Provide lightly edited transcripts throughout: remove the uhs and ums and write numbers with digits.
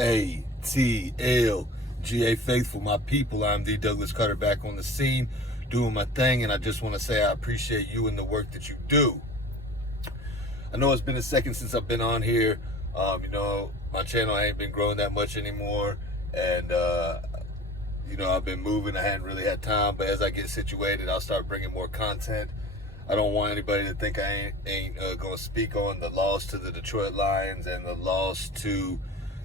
ATL.GA Faithful, my people. I'm the Douglas Cutter back on the scene doing my thing, and I just want to say I appreciate you and the work that you do. I know it's been a second since I've been on here. My channel ain't been growing that much anymore, and I've been moving. I hadn't really had time, but as I get situated, I'll start bringing more content. I don't want anybody to think I ain't going to speak on the loss to the Detroit Lions and the loss to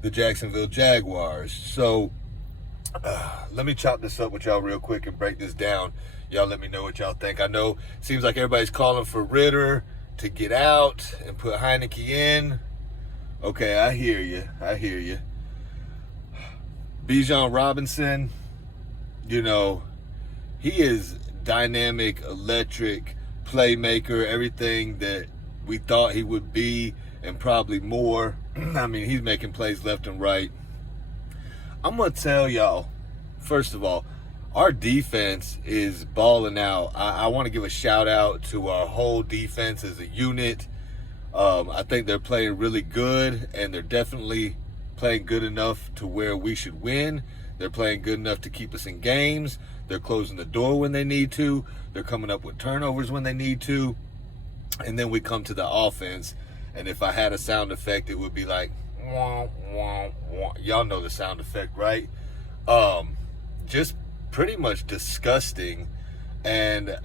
the Jacksonville Jaguars. So let me chop this up with y'all real quick and break this down. Y'all let me know what y'all think. I know it seems like everybody's calling for Ritter to get out and put Heineke in. Okay, I hear you. Bijan Robinson, he is dynamic, electric, playmaker, everything that we thought he would be and probably more. I mean, he's making plays left and right. I'm going to tell y'all, first of all, our defense is balling out. I want to give a shout out to our whole defense as a unit. I think they're playing really good, and they're definitely playing good enough to where we should win. They're playing good enough to keep us in games. They're closing the door when they need to. They're coming up with turnovers when they need to. And then we come to the offense, and if I had a sound effect, it would be like, wah, wah, wah. Y'all know the sound effect, right? Just pretty much disgusting. And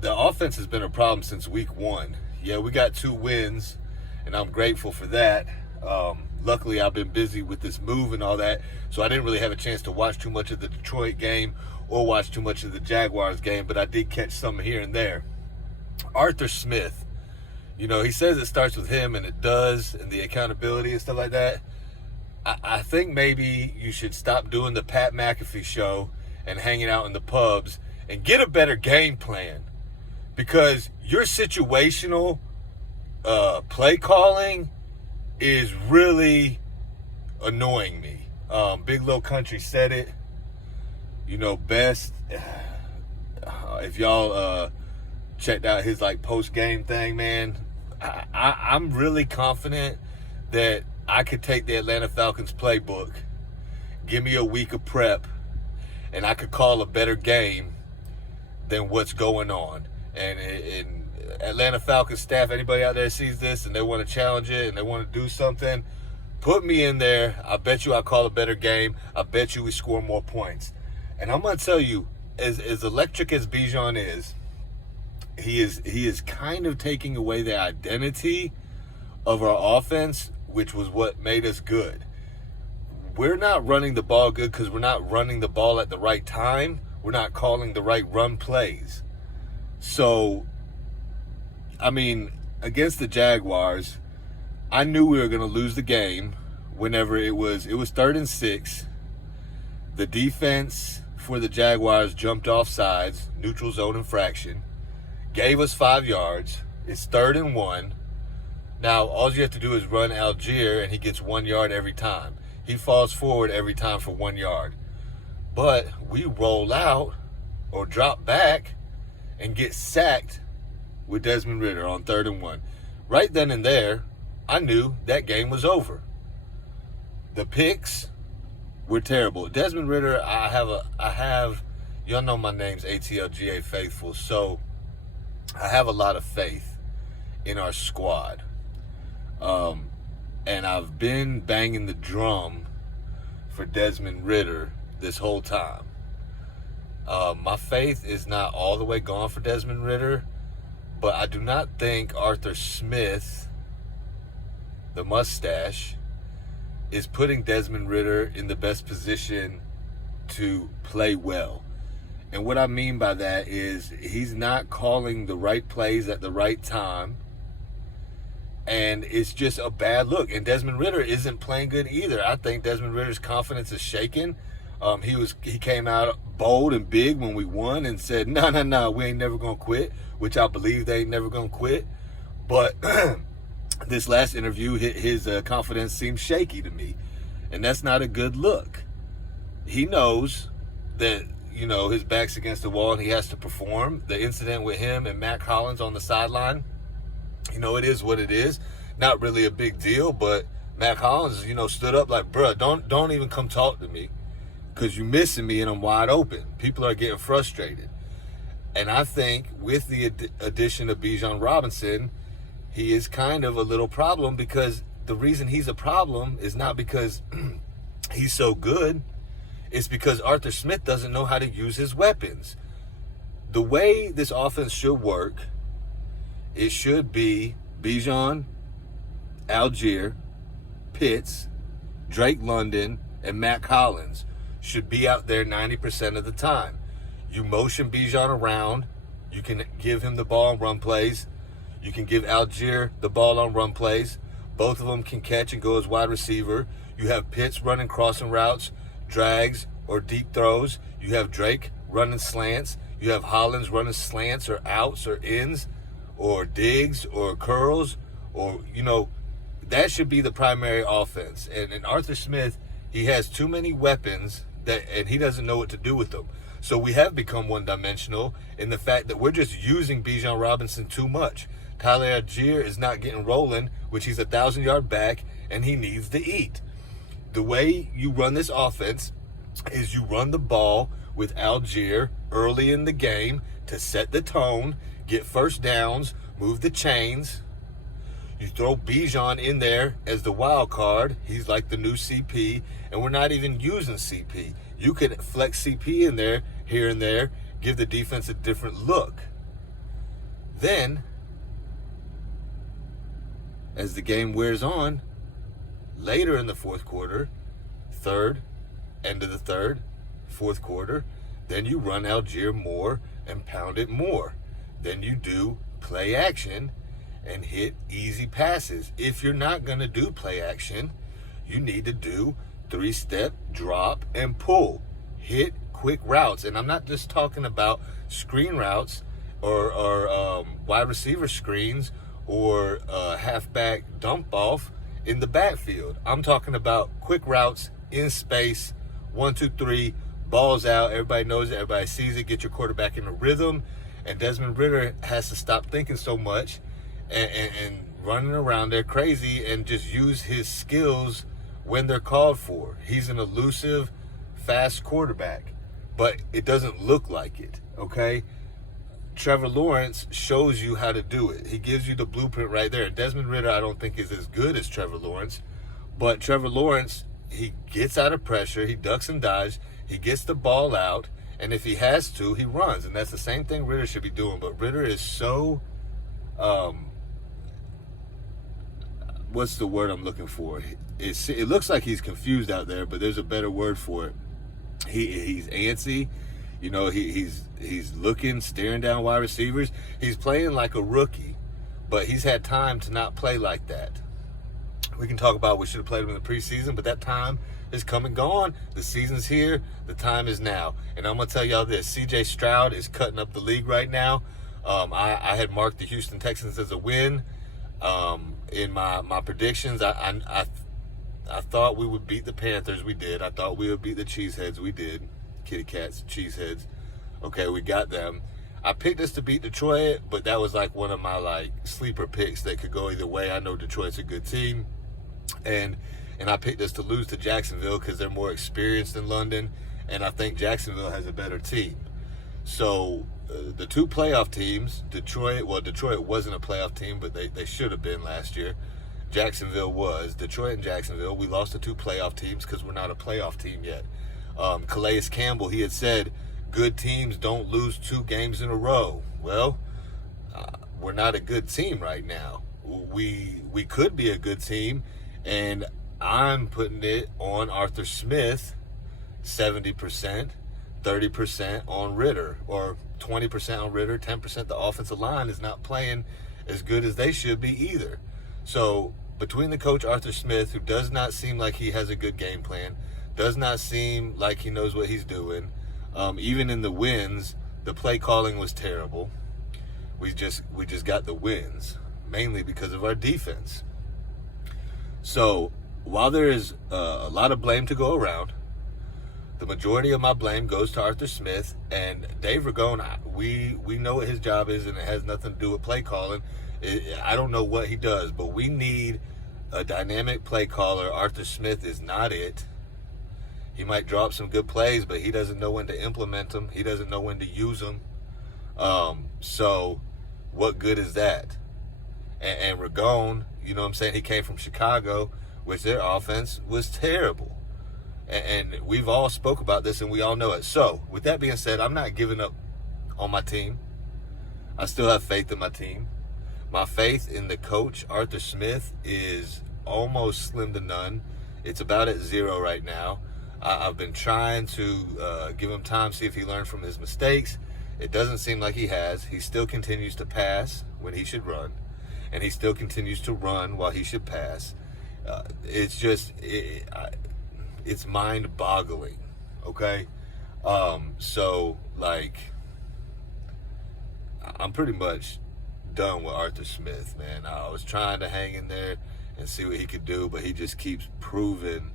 the offense has been a problem since week 1. Yeah, we got 2 wins, and I'm grateful for that. Luckily, I've been busy with this move and all that, so I didn't really have a chance to watch too much of the Detroit game or watch too much of the Jaguars game, but I did catch some here and there. Arthur Smith, he says it starts with him, and it does, and the accountability and stuff like that. I think maybe you should stop doing the Pat McAfee show and hanging out in the pubs and get a better game plan, because your situational play calling is really annoying me. Big Low Country said it, best. If y'all checked out his post-game thing, man, I'm really confident that I could take the Atlanta Falcons playbook, give me a week of prep, and I could call a better game than what's going on. And Atlanta Falcons staff, anybody out there sees this and they want to challenge it and they want to do something, put me in there. I bet you I call a better game. I bet you we score more points. And I'm going to tell you, as electric as Bijan is, he is kind of taking away the identity of our offense, which was what made us good. We're not running the ball good because we're not running the ball at the right time. We're not calling the right run plays. So, against the Jaguars, I knew we were going to lose the game whenever it was 3rd and 6. The defense for the Jaguars jumped off sides, neutral zone infraction, gave us 5 yards. It's 3rd and 1. Now, all you have to do is run Algier, and he gets 1 yard every time. He falls forward every time for 1 yard. But we roll out or drop back and get sacked with Desmond Ritter on 3rd and 1. Right then and there, I knew that game was over. The picks were terrible. Desmond Ritter, I have, y'all know my name's ATL.GA.FAITHFUL, so I have a lot of faith in our squad. And I've been banging the drum for Desmond Ritter this whole time. My faith is not all the way gone for Desmond Ritter, but I do not think Arthur Smith, the mustache, is putting Desmond Ritter in the best position to play well. And what I mean by that is he's not calling the right plays at the right time, and it's just a bad look. And Desmond Ritter isn't playing good either. I think Desmond Ritter's confidence is shaken. He came out bold and big when we won and said, no, we ain't never going to quit, which I believe they ain't never going to quit. But this last interview, his confidence seems shaky to me, and that's not a good look. He knows that, his back's against the wall and he has to perform. The incident with him and Matt Collins on the sideline, it is what it is. Not really a big deal, but Matt Collins, stood up like, bruh, don't even come talk to me because you're missing me and I'm wide open. People are getting frustrated. And I think with the addition of Bijan Robinson, he is kind of a little problem, because the reason he's a problem is not because he's so good. It's because Arthur Smith doesn't know how to use his weapons. The way this offense should work, it should be Bijan, Algier, Pitts, Drake London, and Matt Collins should be out there 90% of the time. You motion Bijan around. You can give him the ball on run plays. You can give Algier the ball on run plays. Both of them can catch and go as wide receiver. You have Pitts running crossing routes, drags, or deep throws. You have Drake running slants. You have Hollins running slants or outs or ins or digs or curls, or, that should be the primary offense. And Arthur Smith, he has too many weapons and he doesn't know what to do with them. So we have become one-dimensional in the fact that we're just using Bijan Robinson too much. Tyler Algier is not getting rolling, which he's 1,000-yard back, and he needs to eat. The way you run this offense is you run the ball with Algier early in the game to set the tone, get first downs, move the chains. You throw Bijan in there as the wild card. He's like the new CP, and we're not even using CP. You could flex CP in there, here and there, give the defense a different look. Then, as the game wears on, later in the fourth quarter, end of the third, fourth quarter, then you run Algier more and pound it more. Then you do play action and hit easy passes. If you're not going to do play action, you need to do 3-step, drop, and pull. Hit quick routes. And I'm not just talking about screen routes or wide receiver screens or halfback dump off in the backfield. I'm talking about quick routes in space, 1, 2, 3, balls out. Everybody knows it. Everybody sees it. Get your quarterback in a rhythm. And Desmond Ridder has to stop thinking so much and running around there crazy and just use his skills when they're called for. He's an elusive, fast quarterback, but it doesn't look like it, okay? Trevor Lawrence shows you how to do it. He gives you the blueprint right there. Desmond Ridder, I don't think, is as good as Trevor Lawrence, but Trevor Lawrence, he gets out of pressure, he ducks and dives, he gets the ball out, and if he has to, he runs. And that's the same thing Ridder should be doing. But Ridder is so, what's the word I'm looking for? It looks like he's confused out there, but there's a better word for it. He's antsy. He's looking, staring down wide receivers. He's playing like a rookie, but he's had time to not play like that. We can talk about we should have played him in the preseason, but that time is come and gone. The season's here. The time is now. And I'm going to tell y'all this. C.J. Stroud is cutting up the league right now. I had marked the Houston Texans as a win in my predictions. I thought we would beat the Panthers. We did. I thought we would beat the Cheeseheads. We did. Kitty Cats, Cheeseheads. Okay, we got them. I picked us to beat Detroit, but that was like one of my sleeper picks that could go either way. I know Detroit's a good team. And I picked us to lose to Jacksonville because they're more experienced in London, and I think Jacksonville has a better team. So the two playoff teams, Detroit wasn't a playoff team, but they should have been last year. Jacksonville was. Detroit and Jacksonville, we lost to two playoff teams because we're not a playoff team yet. Calais Campbell, he had said, good teams don't lose 2 games in a row. Well, we're not a good team right now. We could be a good team, and I'm putting it on Arthur Smith, 70%, 30% on Ridder, or 20% on Ridder, 10% the offensive line is not playing as good as they should be either. So between the coach Arthur Smith, who does not seem like he has a good game plan, does not seem like he knows what he's doing, even in the wins, the play calling was terrible. We just got the wins, mainly because of our defense. So while there is a lot of blame to go around, the majority of my blame goes to Arthur Smith and Dave Ragone. We know what his job is, and it has nothing to do with play calling. I don't know what he does, but we need a dynamic play caller. Arthur Smith is not it. He might drop some good plays, but he doesn't know when to implement them. He doesn't know when to use them. So what good is that? And Ragone, you know what I'm saying? He came from Chicago, which their offense was terrible. And we've all spoke about this, and we all know it. So with that being said, I'm not giving up on my team. I still have faith in my team. My faith in the coach, Arthur Smith, is almost slim to none. It's about at 0 right now. I've been trying to give him time, see if he learned from his mistakes. It doesn't seem like he has. He still continues to pass when he should run, and he still continues to run while he should pass. It's just, it's mind-boggling, okay? So, like, I'm pretty much done with Arthur Smith, man. I was trying to hang in there and see what he could do, but he just keeps proving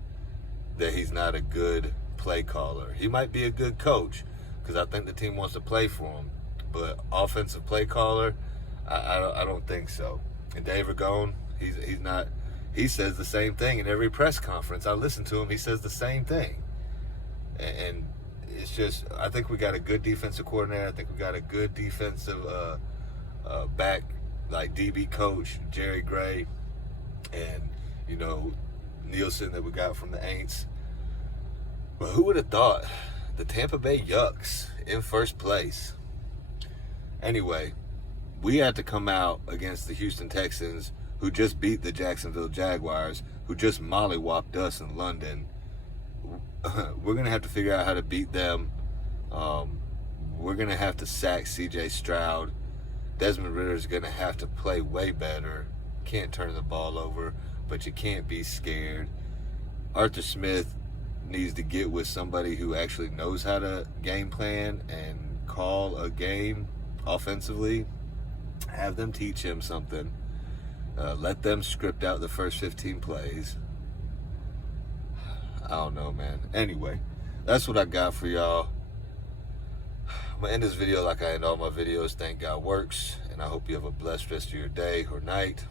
that he's not a good play caller. He might be a good coach, because I think the team wants to play for him, but offensive play caller, I don't think so. And Dave Ragone, he's not. He says the same thing in every press conference. I listen to him. He says the same thing, and it's just, I think we got a good defensive coordinator. I think we got a good defensive back, like DB coach, Jerry Gray, and, you know, Nielsen that we got from the Aints. But who would have thought the Tampa Bay Yucks in first place? Anyway, we had to come out against the Houston Texans, who just beat the Jacksonville Jaguars, who just mollywopped us in London. We're going to have to figure out how to beat them. We're going to have to sack C.J. Stroud. Desmond Ritter's going to have to play way better. Can't turn the ball over, but you can't be scared. Arthur Smith needs to get with somebody who actually knows how to game plan and call a game offensively. Have them teach him something. Let them script out the first 15 plays. I don't know, man. Anyway, that's what I got for y'all. I'm going to end this video like I end all my videos. Thank God works. And I hope you have a blessed rest of your day or night.